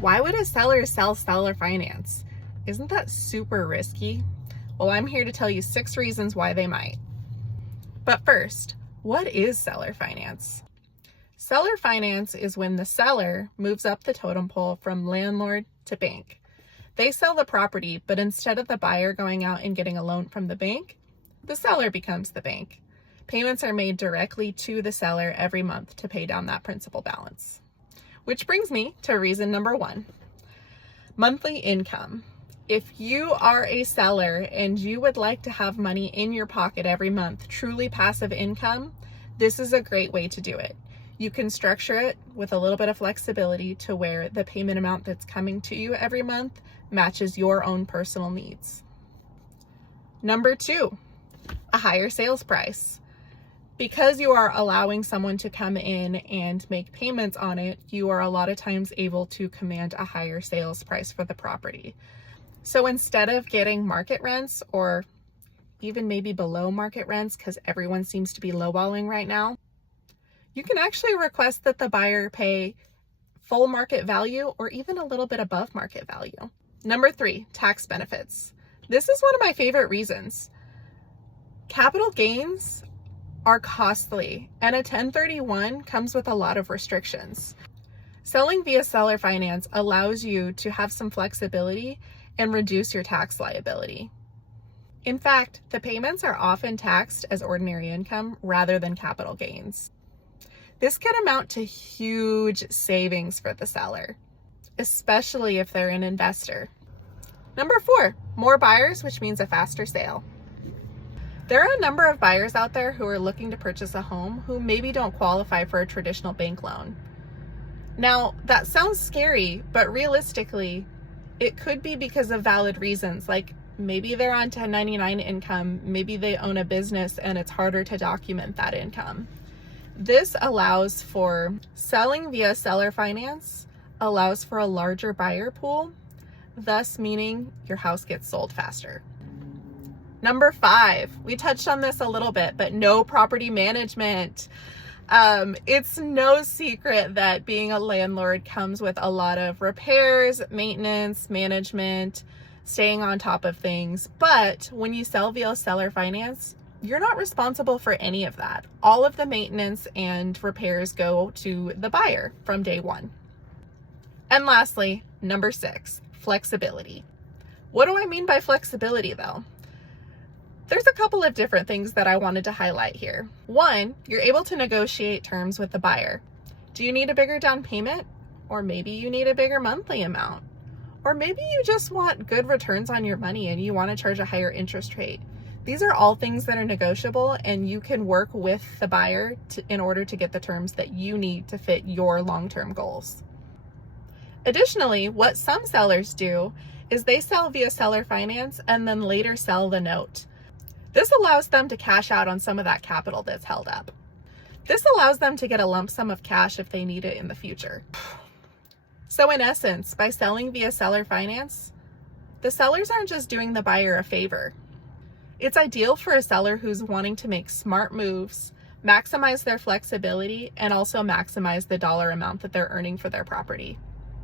Why would a seller sell seller finance? Isn't that super risky? Well, I'm here to tell you 6 reasons why they might. But first, what is seller finance? Seller finance is when the seller moves up the totem pole from landlord to bank. They sell the property, but instead of the buyer going out and getting a loan from the bank, the seller becomes the bank. Payments are made directly to the seller every month to pay down that principal balance. Which brings me to reason number 1, monthly income. If you are a seller and you would like to have money in your pocket every month, truly passive income, this is a great way to do it. You can structure it with a little bit of flexibility to where the payment amount that's coming to you every month matches your own personal needs. Number 2, a higher sales price. Because you are allowing someone to come in and make payments on it, you are a lot of times able to command a higher sales price for the property. So instead of getting market rents or even maybe below market rents, because everyone seems to be lowballing right now, you can actually request that the buyer pay full market value or even a little bit above market value. Number 3, tax benefits. This is one of my favorite reasons. Capital gains are costly, and a 1031 comes with a lot of restrictions. Selling via seller finance allows you to have some flexibility and reduce your tax liability. In fact, the payments are often taxed as ordinary income rather than capital gains. This can amount to huge savings for the seller, especially if they're an investor. Number 4, more buyers, which means a faster sale. There are a number of buyers out there who are looking to purchase a home who maybe don't qualify for a traditional bank loan. Now, that sounds scary, but realistically, it could be because of valid reasons, like maybe they're on 1099 income, maybe they own a business and it's harder to document that income. This allows for selling via seller finance, allows for a larger buyer pool, thus meaning your house gets sold faster. Number 5, we touched on this a little bit, but no property management. It's no secret that being a landlord comes with a lot of repairs, maintenance, management, staying on top of things. But when you sell via seller finance, you're not responsible for any of that. All of the maintenance and repairs go to the buyer from day one. And lastly, number 6, flexibility. What do I mean by flexibility though? There's a couple of different things that I wanted to highlight here. 1, you're able to negotiate terms with the buyer. Do you need a bigger down payment? Or maybe you need a bigger monthly amount? Or maybe you just want good returns on your money and you want to charge a higher interest rate. These are all things that are negotiable, and you can work with the buyer in order to get the terms that you need to fit your long-term goals. Additionally, what some sellers do is they sell via seller finance and then later sell the note. This allows them to cash out on some of that capital that's held up. This allows them to get a lump sum of cash if they need it in the future. So in essence, by selling via seller finance, the sellers aren't just doing the buyer a favor. It's ideal for a seller who's wanting to make smart moves, maximize their flexibility, and also maximize the dollar amount that they're earning for their property.